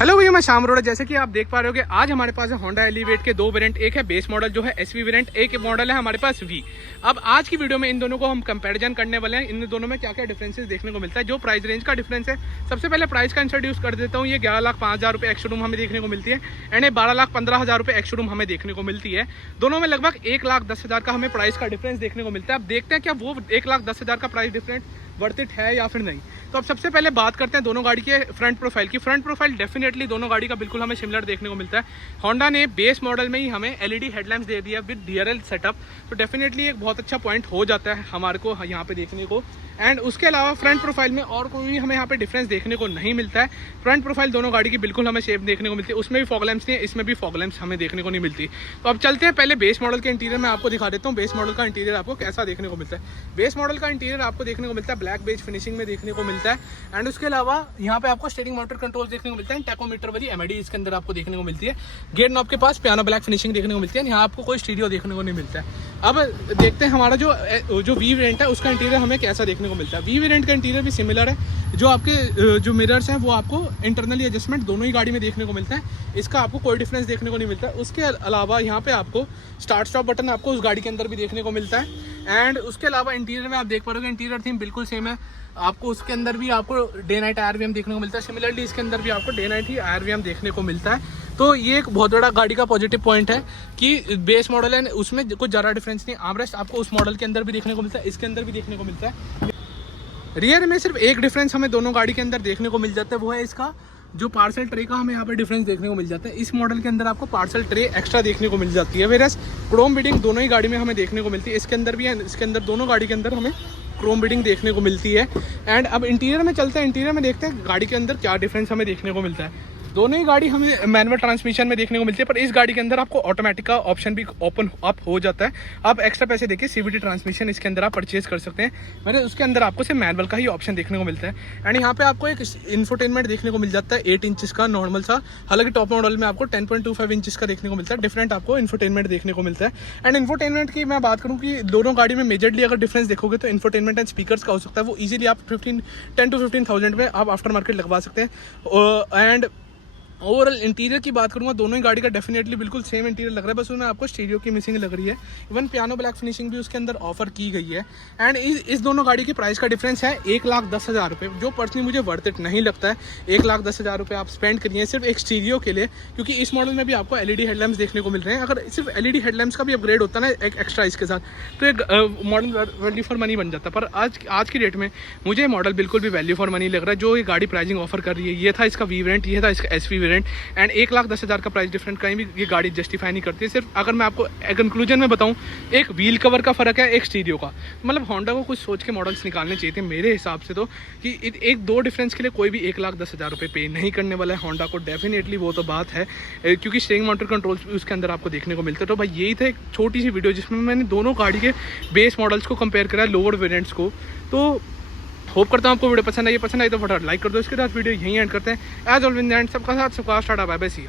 Hello भैया, मैं श्याम अरोड़ा। जैसे कि आप देख पा रहे हो कि आज हमारे पास है होंडा एलिवेट के दो वेरिएंट। एक है बेस मॉडल जो है एसवी वेरिएंट, एक मॉडल है हमारे पास वी। अब आज की वीडियो में इन दोनों को हम कंपैरिजन करने वाले हैं, इन दोनों में क्या क्या डिफरेंसेस देखने को मिलता है, जो प्राइस रेंज का डिफरेंस है। सबसे पहले प्राइस का इंट्रोड्यूस कर देता हूँ। ये 11,05,000 रुपये एक्स-शोरूम हमें देखने को मिलती है एंड 12,15,000 रुपये एक्स-शोरूम हमें देखने को मिलती है। दोनों में लगभग 1,10,000 का हमें प्राइस का डिफरेंस देखने को मिलता है। अब देखते हैं क्या वो 1,10,000 का प्राइस डिफरेंस वर्थ इट है या फिर नहीं। तो अब सबसे पहले बात करते हैं दोनों गाड़ी के फ्रंट प्रोफाइल की। फ्रंट प्रोफाइल डेफिनेटली दोनों गाड़ी का बिल्कुल हमें सिमिलर देखने को मिलता है। होंडा ने बेस मॉडल में ही हमें एलईडी हेडलैम्प्स दे दिया विद डीआरएल सेटअप, तो डेफिनेटली एक बहुत अच्छा पॉइंट हो जाता है हमारे को यहाँ पे देखने को। एंड उसके अलावा फ्रंट प्रोफाइल में और कोई हमें यहाँ पे डिफरेंस देखने को नहीं मिलता है। फ्रंट प्रोफाइल दोनों गाड़ी की बिल्कुल हमें शेप देखने को मिलती है, उसमें भी फॉग लैंप्स नहीं है, इसमें भी फॉग लैंप्स हमें देखने को नहीं मिलती। तो अब चलते हैं पहले बेस मॉडल के इंटीरियर में आपको दिखा देता हूँ। बेस मॉडल का इंटीरियर आपको कैसा देखने को मिलता है। बेस मॉडल का इंटीरियर आपको देखने को मिलता है ब्लैक बेज फिनिशिंग में देखने को मिलता है। एंड उसके अलावा यहाँ पे आपको स्टीयरिंग मोटर कंट्रोल देखने को मिलता है। टैकोमीटर वाली एमआईडी इसके अंदर आपको देखने को मिलती है। गेट नॉब के पास पियानो ब्लैक फिनिशिंग देखने को मिलती है। यहाँ आपको कोई स्टीरियो देखने को नहीं मिलता है। अब देखते हैं हमारा जो वी वेरिएंट है उसका इंटीरियर हमें कैसा देखने को मिलता है। वी वेरिएंट का इंटीरियर भी सिमिलर है। जो आपके जो मिरर्स हैं वो आपको इंटरनली एडजस्टमेंट दोनों ही गाड़ी में देखने को मिलता है। इसका आपको कोई डिफरेंस देखने को नहीं मिलता है। उसके अलावा यहाँ पे आपको स्टार्ट स्टॉप बटन आपको उस गाड़ी के अंदर भी देखने को मिलता है। एंड उसके अलावा इंटीरियर में आप देख पा रहे हो इंटीरियर थीम बिल्कुल सेम है। आपको उसके अंदर भी आपको डे नाइट आरवीएम देखने को मिलता है। सिमिलरली इसके अंदर भी आपको डे नाइट ही आरवीएम देखने को मिलता है। तो ये एक बहुत बड़ा गाड़ी का पॉजिटिव पॉइंट है कि बेस मॉडल है उसमें कुछ ज़्यादा डिफरेंस नहीं। आर्मरेस्ट आपको उस मॉडल के अंदर भी देखने को मिलता है, इसके अंदर भी देखने को मिलता है। रियर में सिर्फ एक डिफरेंस हमें दोनों गाड़ी के अंदर देखने को मिल जाता है, वो है इसका जो पार्सल ट्रे का हमें यहाँ पे डिफरेंस देखने को मिल जाता है। इस मॉडल के अंदर आपको पार्सल ट्रे एक्स्ट्रा देखने को मिल जाती है, वेरस क्रोम बीडिंग दोनों ही गाड़ी में हमें देखने को मिलती है। इसके अंदर भी है, इसके अंदर दोनों गाड़ी के अंदर हमें क्रोम बीडिंग देखने को मिलती है। एंड अब इंटीरियर में चलते हैं। इंटीरियर में देखते हैं गाड़ी के अंदर क्या डिफरेंस हमें देखने को मिलता है। दोनों ही गाड़ी हमें मैनुअल ट्रांसमिशन में देखने को मिलती है, पर इस गाड़ी के अंदर आपको ऑटोमेटिक का ऑप्शन भी ओपन अप हो जाता है। आप एक्स्ट्रा पैसे देके सीवीटी ट्रांसमिशन इसके अंदर आप परचेज कर सकते हैं, मतलब उसके अंदर आपको सिर्फ मैनुअल का ही ऑप्शन देखने को मिलता है। एंड यहाँ पे आपको एक इंफोटेनमेंट देखने को मिल जाता है 8 इंचेस का नॉर्मल सा। हालांकि टॉप मॉडल में आपको 10.25 इंचेस का देखने को मिलता है। डिफरेंट आपको इंफोटेनमेंट देखने को मिलता है। एंड इंफोटेनमेंट की मैं बात करूँ कि दोनों गाड़ी में मेजरली अगर डिफरेंस देखोगे तो इंफोटेनमेंट एंड स्पीकर्स का हो सकता है। वो इजीली आप 10 to 15,000 में आप आफ्टर मार्केट लगवा सकते हैं। एंड ओवरऑल इंटीरियर की बात करूँगा, दोनों ही गाड़ी का डेफिनेटली बिल्कुल सेम इंटीरियर लग रहा है, बस उसमें आपको स्टीरियो की मिसिंग लग रही है। इवन पियानो ब्लैक फिनिशिंग भी उसके अंदर ऑफर की गई है। एंड इस दोनों गाड़ी की प्राइस का डिफरेंस है 1,10,000 रुपये, जो पर्सनली मुझे वर्थ इट नहीं लगता है। 1,10,000 रुपये आप स्पेंड करिए सिर्फ एक स्टीरियो के लिए, क्योंकि इस मॉडल में भी आपको एलईडी हेडलैम्प्स देखने को मिल रहे हैं। अगर सिर्फ एलईडी हेडलैम्प्स का भी अपग्रेड होता ना एक एक्स्ट्रा इसके साथ, तो एक मॉडल वैल्यू फॉर मनी बन जाता। पर आज की डेट में मुझे मॉडल बिल्कुल भी वैल्यू फॉर मनी लग रहा है। जो ये गाड़ी प्राइसिंग ऑफर कर रही है, ये था इसका वी वेरिएंट, ये था इसका एसवी वेरिएंट। एंड 1,10,000 का प्राइस डिफरेंट कहीं भी ये गाड़ी जस्टिफाई नहीं करती है। सिर्फ अगर मैं आपको कंक्लूजन में बताऊं, एक व्हील कवर का फ़र्क है, एक स्टीरियो का। मतलब होंडा को कुछ सोच के मॉडल्स निकालने चाहिए थे मेरे हिसाब से, तो कि एक दो डिफरेंस के लिए कोई भी 1,10,000 रुपये पे नहीं करने वाला है होंडा को। डेफिनेटली वो तो बात है, क्योंकि स्टीयरिंग मोटर कंट्रोल्स भी उसके अंदर आपको देखने को मिलते हैं। तो भाई यही था एक छोटी सी वीडियो जिसमें मैंने दोनों गाड़ी के बेस मॉडल्स को कंपेयर करा, लोअर वेरिएंट्स को। तो होप करता हूँ आपको वीडियो पसंद आई तो फटाफट लाइक कर दो। इसके साथ वीडियो यहीं एंड करते हैं। एज ऑलवेज एंड सबका साथ सबका start bye bye, see you.